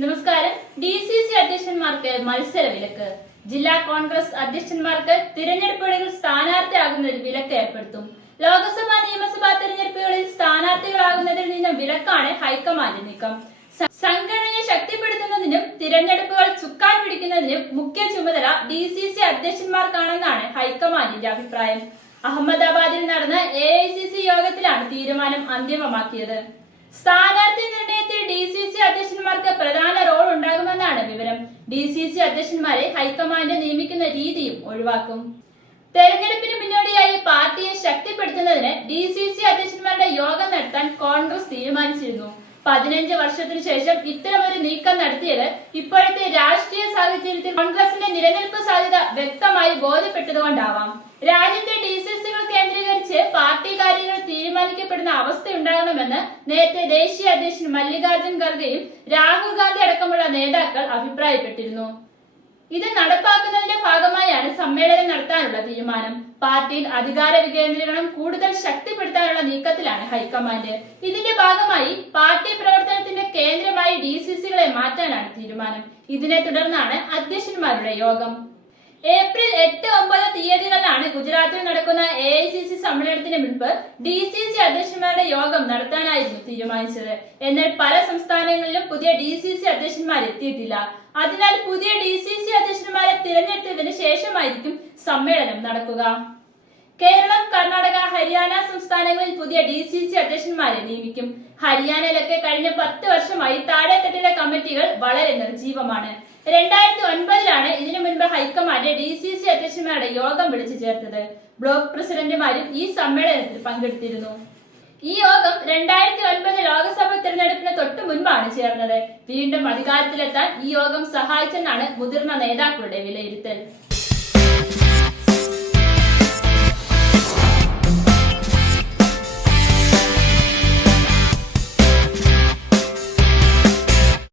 നമസ്കാരം. D C C അധ്യക്ഷന്മാർക്ക് മത്സര വിലക്ക് ജില്ലാ കോൺഗ്രസ് അധ്യക്ഷന്മാർക്ക് തിരഞ്ഞെടുപ്പുകളിൽ സ്ഥാനാർത്ഥിയാകുന്നതിൽ വിലക്ക് ഏർപ്പെടുത്തും. ലോക്സഭാ നിയമസഭാ തിരഞ്ഞെടുപ്പുകളിൽ സ്ഥാനാർത്ഥികളാകുന്നതിൽ നിന്നും വിലക്കാണ് ഹൈക്കമാൻഡ് നീക്കം. സംഘടനയെ ശക്തിപ്പെടുത്തുന്നതിനും തിരഞ്ഞെടുപ്പുകൾ ചുക്കാൻ പിടിക്കുന്നതിനും മുഖ്യ ചുമതല ഡി സി സി അധ്യക്ഷന്മാർക്കാണെന്നാണ് ഹൈക്കമാൻഡിന്റെ അഭിപ്രായം. അഹമ്മദാബാദിൽ നടന്ന എ ഐ സി സി യോഗത്തിലാണ് തീരുമാനം അന്തിമമാക്കിയത്. സ്ഥാനാർത്ഥി നിർണയത്തിൽ ഡി സി സി അധ്യക്ഷന്മാർക്ക് ഡി സി സി അധ്യക്ഷന്മാരെ ഹൈക്കമാൻഡ് നിയമിക്കുന്ന രീതിയും ഒഴിവാക്കും. തെരഞ്ഞെടുപ്പിന് മുന്നോടിയായി പാർട്ടിയെ ശക്തിപ്പെടുത്തുന്നതിന് ഡി സി സി അധ്യക്ഷന്മാരുടെ യോഗം നടത്താൻ കോൺഗ്രസ് തീരുമാനിച്ചിരുന്നു. പതിനഞ്ച് വർഷത്തിനു ശേഷം ഇത്തരമൊരു നീക്കം നടത്തിയത് ഇപ്പോഴത്തെ രാഷ്ട്രീയ സാഹചര്യത്തിൽ കോൺഗ്രസിന്റെ നിലനിൽപ്പ് സാധ്യത വ്യക്തമായി ബോധ്യപ്പെട്ടതുകൊണ്ടാവാം. രാജ്യത്തെ ഡി സി സികൾ കേന്ദ്രീകരിച്ച് പാർട്ടി കാര്യങ്ങൾ തീരുമാനിക്കപ്പെടുന്ന അവസ്ഥയുണ്ടാകണമെന്ന് നേരത്തെ ദേശീയ അധ്യക്ഷൻ മല്ലികാർജുൻ ഖർഗെയും രാഹുൽ ഗാന്ധി അടക്കമുള്ള നേതാക്കൾ അഭിപ്രായപ്പെട്ടിരുന്നു. ഇത് നടപ്പാക്കുന്നതിന്റെ ഭാഗമായാണ് സമ്മേളനം നടത്താനുള്ള തീരുമാനം. പാർട്ടിയിൽ അധികാര വികേന്ദ്രീകരണം കൂടുതൽ ശക്തിപ്പെടുത്താനുള്ള നീക്കത്തിലാണ് ഹൈക്കമാൻഡ്. ഇതിന്റെ ഭാഗമായി പാർട്ടി പ്രവർത്തനത്തിന്റെ കേന്ദ്രമായി ഡി സി സികളെ മാറ്റാനാണ് തീരുമാനം. ഇതിനെ തുടർന്നാണ് അധ്യക്ഷന്മാരുടെ യോഗം. ഏപ്രിൽ എട്ട് ഒമ്പത് ഗുജറാത്തിൽ നടക്കുന്ന എ ഐ സി സി സമ്മേളനത്തിന് മുൻപ് ഡി സി സി അധ്യക്ഷന്മാരുടെ യോഗം നടത്താനായിരുന്നു തീരുമാനിച്ചത്. എന്നാൽ പല സംസ്ഥാനങ്ങളിലും പുതിയ ഡി സി സി അധ്യക്ഷന്മാർ എത്തിയിട്ടില്ല. അതിനാൽ പുതിയ ഡി സി സി അധ്യക്ഷന്മാരെ തിരഞ്ഞെടുത്തതിന് ശേഷമായിരിക്കും സമ്മേളനം നടക്കുക. കേരളം കർണാടക ഹരിയാന സംസ്ഥാനങ്ങളിൽ പുതിയ ഡി സി സി അധ്യക്ഷന്മാരെ നിയമിക്കും. ഹരിയാനയിലൊക്കെ കഴിഞ്ഞ പത്ത് വർഷമായി താഴെത്തട്ടിലെ കമ്മിറ്റികൾ വളരെ നിർജീവമാണ്. രണ്ടായിരത്തി ഒൻപതിലാണ് ഇതിനു മുൻപ് high command D C C അധ്യക്ഷന്മാരുടെ യോഗം വിളിച്ചു ചേർത്തത്. ബ്ലോക്ക് പ്രസിഡന്റുമാരും ഈ സമ്മേളനത്തിൽ പങ്കെടുത്തിരുന്നു. ഈ യോഗം രണ്ടായിരത്തി ഒൻപത് ലോക്സഭ തിരഞ്ഞെടുപ്പിന് തൊട്ടു മുൻപാണ് ചേർന്നത്. വീണ്ടും അധികാരത്തിലെത്താൻ ഈ യോഗം സഹായിച്ചെന്നാണ് മുതിർന്ന നേതാക്കളുടെ വിലയിരുത്തൽ.